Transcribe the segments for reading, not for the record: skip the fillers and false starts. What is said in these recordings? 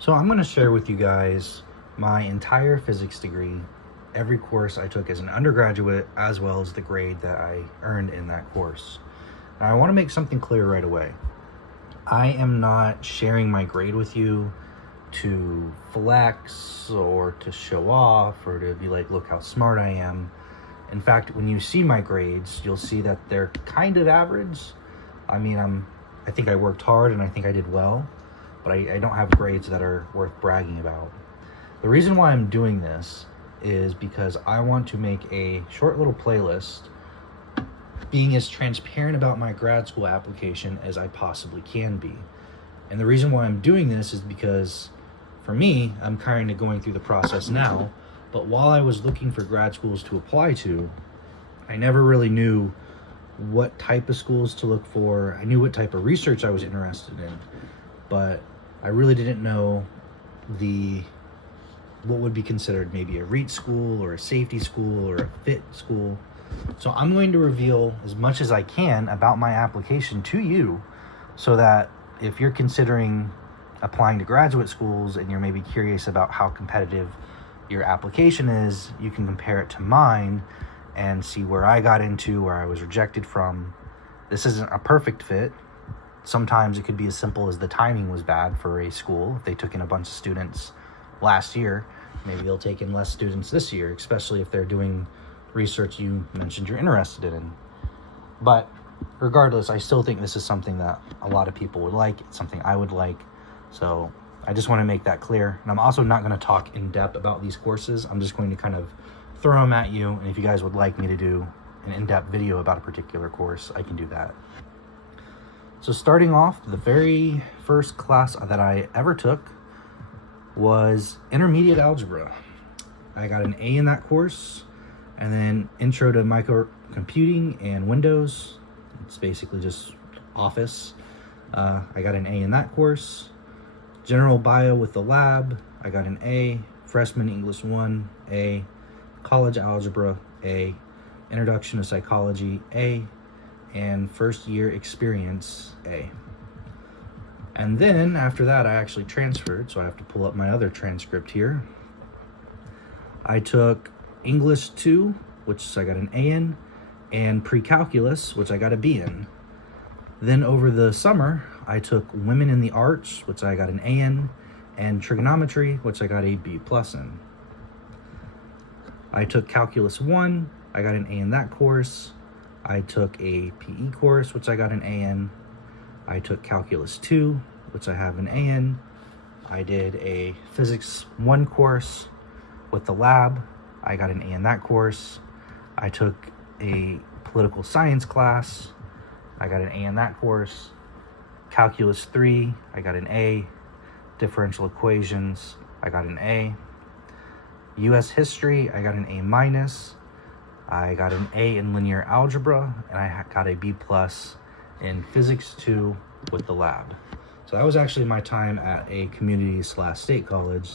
So I'm going to share with you guys my entire physics degree, every course I took as an undergraduate, as well as the grade that I earned in that course. Now I want to make something clear right away. I am not sharing my grade with you to flex or to show off or to be like, look how smart I am. In fact, when you see my grades, you'll see that they're kind of average. I think I worked hard and I think I did well, but I don't have grades that are worth bragging about. The reason why I'm doing this is because I want to make a short little playlist being as transparent about my grad school application as I possibly can be. And the reason why I'm doing this is because for me, I'm kind of going through the process now, but while I was looking for grad schools to apply to, I never really knew what type of schools to look for. I knew what type of research I was interested in, but I really didn't know what would be considered maybe a REIT school or a safety school or a fit school. So I'm going to reveal as much as I can about my application to you so that if you're considering applying to graduate schools and you're maybe curious about how competitive your application is, you can compare it to mine and see where I got into, where I was rejected from. This isn't a perfect fit. Sometimes it could be as simple as the timing was bad for a school. If they took in a bunch of students last year, maybe they'll take in less students this year, especially if they're doing research you mentioned you're interested in. But regardless, I still think this is something that a lot of people would like. It's something I would like. So I just want to make that clear. And I'm also not going to talk in depth about these courses. I'm just going to kind of throw them at you. And if you guys would like me to do an in-depth video about a particular course, I can do that. So starting off, the very first class that I ever took was intermediate algebra. I got an A in that course, and then intro to microcomputing and Windows. It's basically just Office. I got an A in that course. General bio with the lab, I got an A. Freshman English 1, A. College algebra, A. Introduction to psychology, A. And first year experience, A. And then after that, I actually transferred, so I have to pull up my other transcript here. I took English 2, which I got an A in, and pre-calculus, which I got a B in. Then over the summer, I took women in the arts, which I got an A in, and trigonometry, which I got a B plus in. I took calculus 1, I got an A in that course. I took a PE course, which I got an A in. I took calculus 2, which I have an A in. I did a physics 1 course with the lab. I got an A in that course. I took a political science class. I got an A in that course. Calculus 3, I got an A. Differential equations, I got an A. US history, I got an A minus. I got an A in linear algebra, and I got a B plus in physics 2 with the lab. So that was actually my time at a community/state college,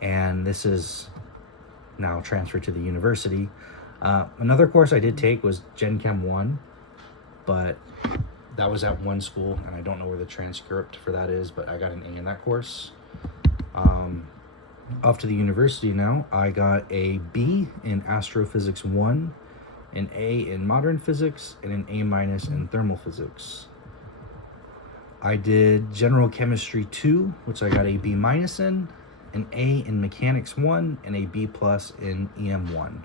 and this is now transferred to the university. Another course I did take was Gen Chem 1, but that was at one school, and I don't know where the transcript for that is, but I got an A in that course. Off to the university now, I got a B in astrophysics 1, an A in modern physics, and an A minus in thermal physics. I did general chemistry 2, which I got a B minus in, an A in mechanics 1, and a B plus in EM 1.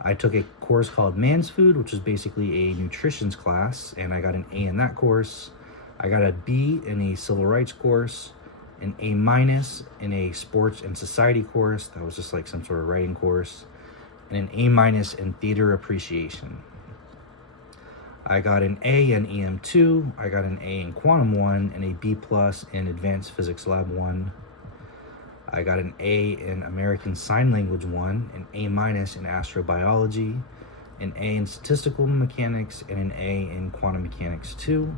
I took a course called Man's Food, which is basically a nutrition's class, and I got an A in that course. I got a B in a civil rights course, an A minus in a sports and society course, that was just like some sort of writing course, and an A minus in theater appreciation. I got an A in EM2, I got an A in quantum 1, and a B plus in advanced physics lab 1. I got an A in American Sign Language 1, an A minus in astrobiology, an A in statistical mechanics, and an A in quantum mechanics 2.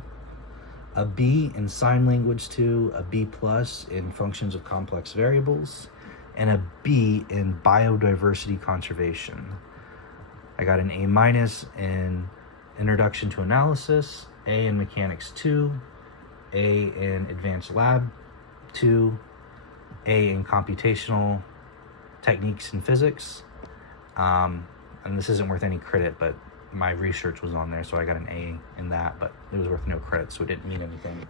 A B in sign language 2, a B plus in functions of complex variables, and a B in biodiversity conservation. I got an A minus in introduction to analysis, A in mechanics 2, A in advanced lab 2, A in computational techniques in physics. And this isn't worth any credit, but my research was on there, so I got an A in that, but it was worth no credit, so it didn't mean anything.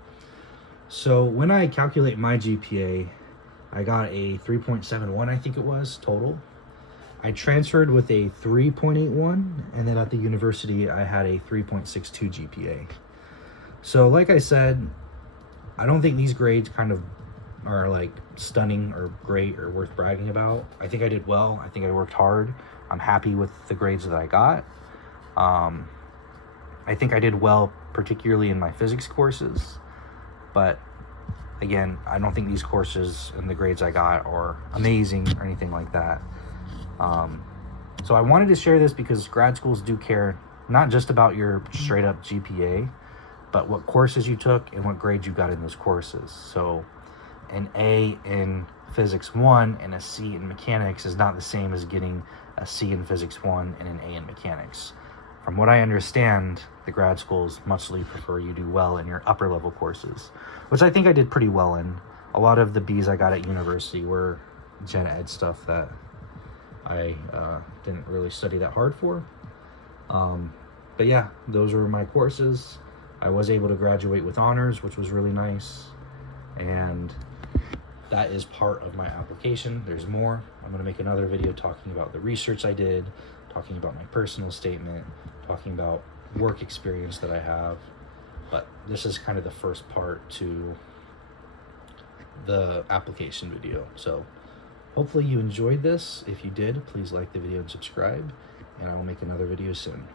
So when I calculate my GPA, I got a 3.71, I think it was, total. I transferred with a 3.81, and then at the university, I had a 3.62 GPA. So like I said, I don't think these grades kind of are like stunning or great or worth bragging about. I think I did well. I think I worked hard. I'm happy with the grades that I got. I think I did well, particularly in my physics courses. But again, I don't think these courses and the grades I got are amazing or anything like that. So I wanted to share this because grad schools do care not just about your straight up GPA, but what courses you took and what grades you got in those courses. So an A in physics 1 and a C in mechanics is not the same as getting a C in physics 1 and an A in mechanics. From what I understand, the grad schools muchly prefer you do well in your upper level courses, which I think I did pretty well in. A lot of the B's I got at university were gen ed stuff that I didn't really study that hard for. But yeah, those were my courses. I was able to graduate with honors, which was really nice. And that is part of my application. There's more. I'm going to make another video talking about the research I did, talking about my personal statement, talking about work experience that I have. But this is kind of the first part to the application video. So hopefully you enjoyed this. If you did, please like the video and subscribe, and I will make another video soon.